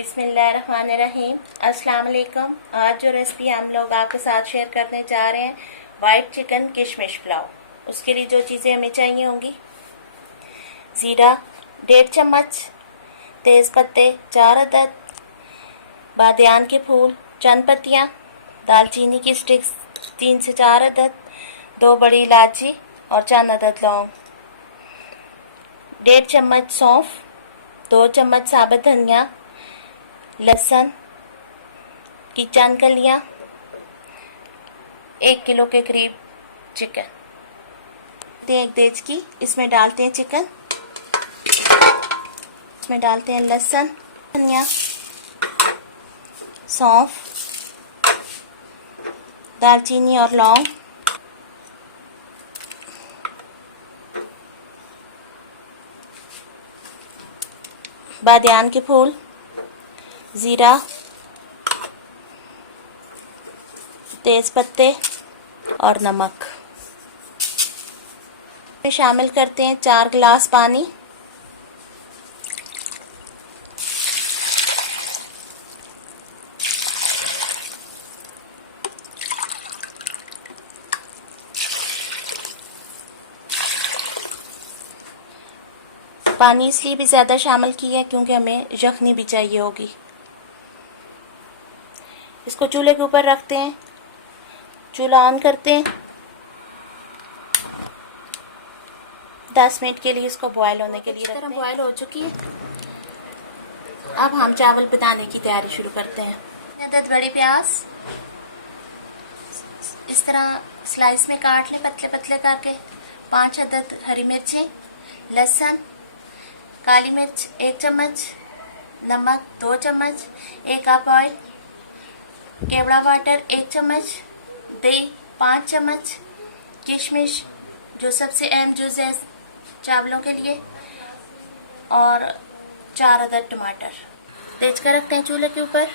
बिस्मिल्लाहिर्रहमानिर्रहीम। अस्सलाम वालेकुम। आज जो रेसिपी हम लोग आपके साथ शेयर करने जा रहे हैं वाइट चिकन किशमिश पुलाव। उसके लिए जो चीज़ें हमें चाहिए होंगी: ज़ीरा 1.5 चम्मच, तेज़ पत्ते 4 अदद, बादियान के फूल चंद पत्तियाँ, दालचीनी की स्टिक्स 3 से 4 अदद, 2 बड़ी इलायची और चंद अदद लौंग, 1.5 चम्मच सौंफ, 2 चम्मच साबुत धनिया, लहसुन की चंद कलियाँ, 1 किलो के करीब चिकन। एक देचकी, इसमें डालते हैं चिकन, इसमें डालते हैं लहसुन, धनिया, सौंफ, दालचीनी और लौंग, बादियान के फूल, ज़ीरा, तेज़ पत्ते और नमक। शामिल करते हैं 4 गिलास पानी। पानी इसलिए भी ज़्यादा शामिल किया है क्योंकि हमें यखनी भी चाहिए होगी। इसको चूल्हे के ऊपर रखते हैं, चूल्हा ऑन करते हैं, 10 मिनट के लिए इसको बॉयल होने के लिए रखते हैं। बॉयल हो चुकी है। अब हम चावल बनाने की तैयारी शुरू करते हैं। अदद बड़े प्याज इस तरह स्लाइस में काट लें, पतले पतले करके। 5 अदद हरी मिर्चें, लहसुन, काली मिर्च 1 चम्मच, नमक 2 चम्मच, 1 कप ऑयल, केवड़ा वाटर 1 चम्मच, दही 5 चम्मच, किशमिश जो सबसे अहम जुज़ है चावलों के लिए, और 4 अदद टमाटर। तेज कर रखते हैं चूल्हे के ऊपर।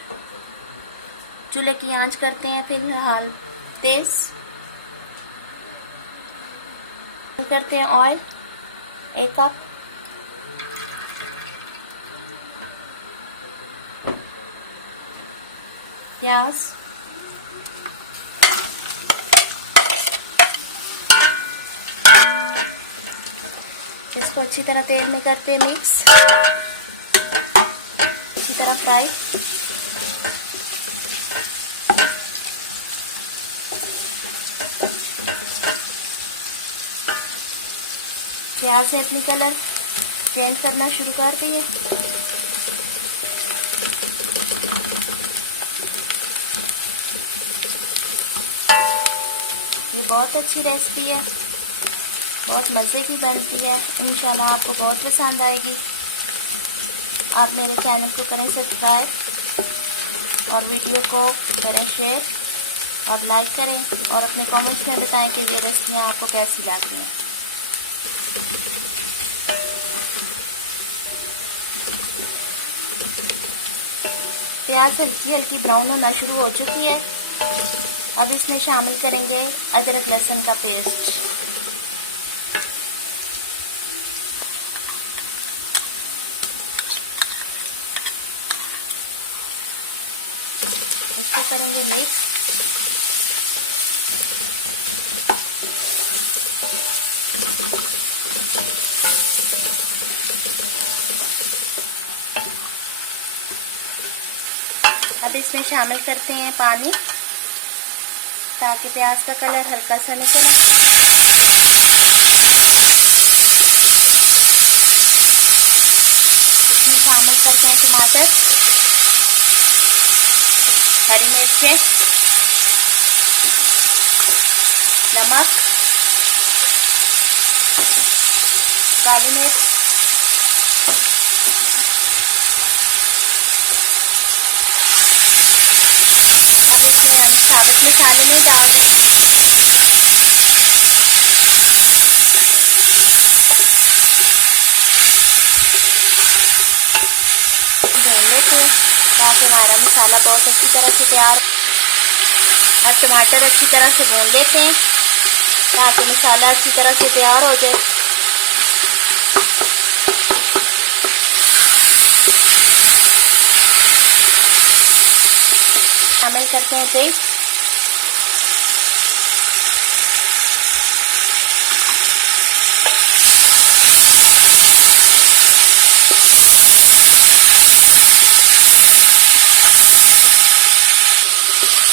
चूल्हे की आंच करते हैं फिलहाल तेज। करते हैं ऑयल 1 कप, प्याज, इसको अच्छी तरह तेल में करते हैं मिक्स, अच्छी तरह फ्राई। प्याज से अपनी कलर चेंज करना शुरू कर दिए। ये बहुत अच्छी रेसिपी है, बहुत मज़े की बनती है। इंशाल्लाह आपको बहुत पसंद आएगी। आप मेरे चैनल को करें सब्सक्राइब और वीडियो को करें शेयर और लाइक करें, और अपने कमेंट्स में बताएं कि ये रेसिपियाँ आपको कैसी लगती हैं। प्याज हल्की हल्की ब्राउन होना शुरू हो चुकी है। अब इसमें शामिल करेंगे अदरक लहसुन का पेस्ट। इसको करेंगे मिक्स। अब इसमें शामिल करते हैं पानी ताकि प्याज का कलर हल्का सा निकले। इसमें शामिल करते हैं टमाटर, हरी मिर्चें, नमक, काली मिर्च, अब इसमें हम साबुत मसाले नहीं डाल दें। भून लेते हैं ताकि हमारा मसाला बहुत अच्छी तरह से तैयार। और टमाटर अच्छी तरह से भून लेते हैं ताकि मसाला अच्छी तरह से तैयार हो जाए। शामिल करते हैं तेल।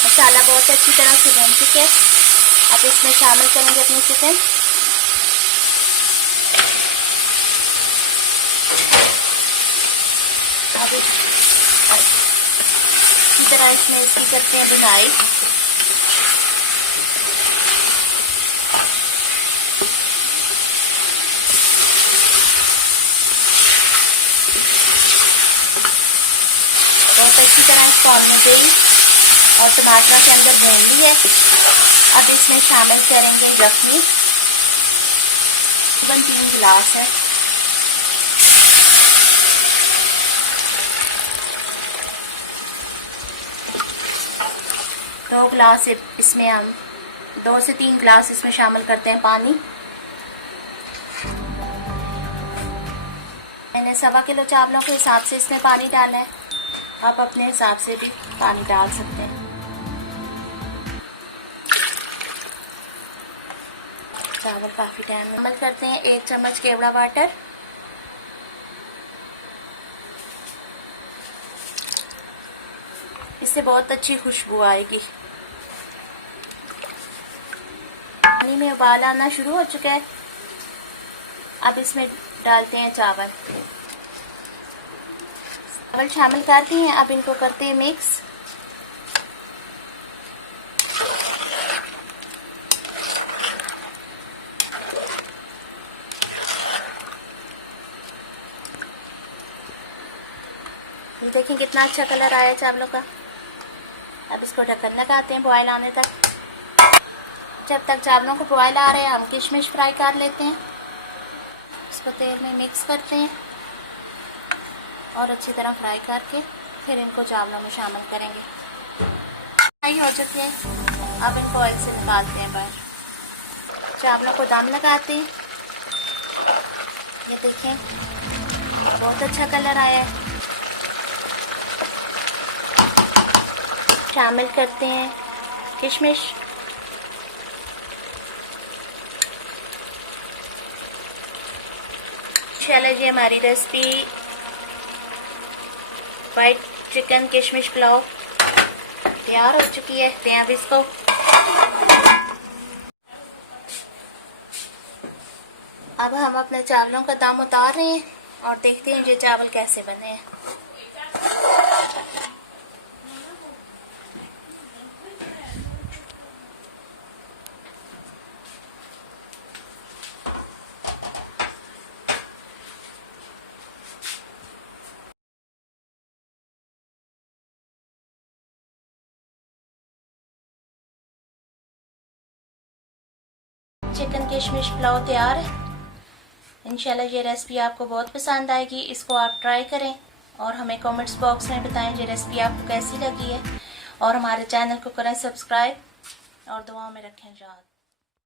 मसाला बहुत अच्छी तरह से भून चुके हैं। अब इसमें शामिल करेंगे अपनी चिकन। अब इसी तरह इसमें इसकी करते हैं बुनाई। बहुत अच्छी तरह इसको हमने देई और टमाटर के अंदर भून ली है। अब इसमें शामिल करेंगे यखनी, तकरीबन 3 गिलास है। दो गिलास इसमें हम 2 से 3 गिलास इसमें शामिल करते हैं पानी। मैंने 1.25 किलो चावलों के हिसाब से इसमें पानी डाला है। आप अपने हिसाब से भी पानी डाल सकते हैं। चावल काफी टाइम में शामिल करते हैं 1 चम्मच केवड़ा वाटर। इससे बहुत अच्छी खुशबू आएगी। पानी में उबाल आना शुरू हो चुका है। अब इसमें डालते हैं चावल। चावल शामिल करते हैं। अब इनको करते हैं मिक्स। देखें कितना अच्छा कलर आया चावलों का। अब इसको ढक्कन लगाते हैं बॉयल आने तक। जब तक चावलों को बॉयल आ रहे हैं हम किशमिश फ्राई कर लेते हैं। इसको तेल में मिक्स करते हैं और अच्छी तरह फ्राई करके फिर इनको चावलों में शामिल करेंगे। फ्राई हो चुके हैं। अब इनको ऑयल से निकालते हैं बाहर। चावलों को दम लगाते हैं। ये देखें बहुत अच्छा कलर आया है। शामिल करते हैं किशमिश। चलो जी हमारी रेसिपी वाइट चिकन किशमिश पुलाव तैयार हो चुकी है। अब इसको अब हम अपने चावलों का दम उतार रहे हैं और देखते हैं ये चावल कैसे बने हैं। चिकन किशमिश पुलाव तैयार है। इंशाल्लाह ये रेसिपी आपको बहुत पसंद आएगी। इसको आप ट्राई करें और हमें कमेंट्स बॉक्स में बताएं ये रेसिपी आपको कैसी लगी है। और हमारे चैनल को करें सब्सक्राइब और दुआओं में रखें याद।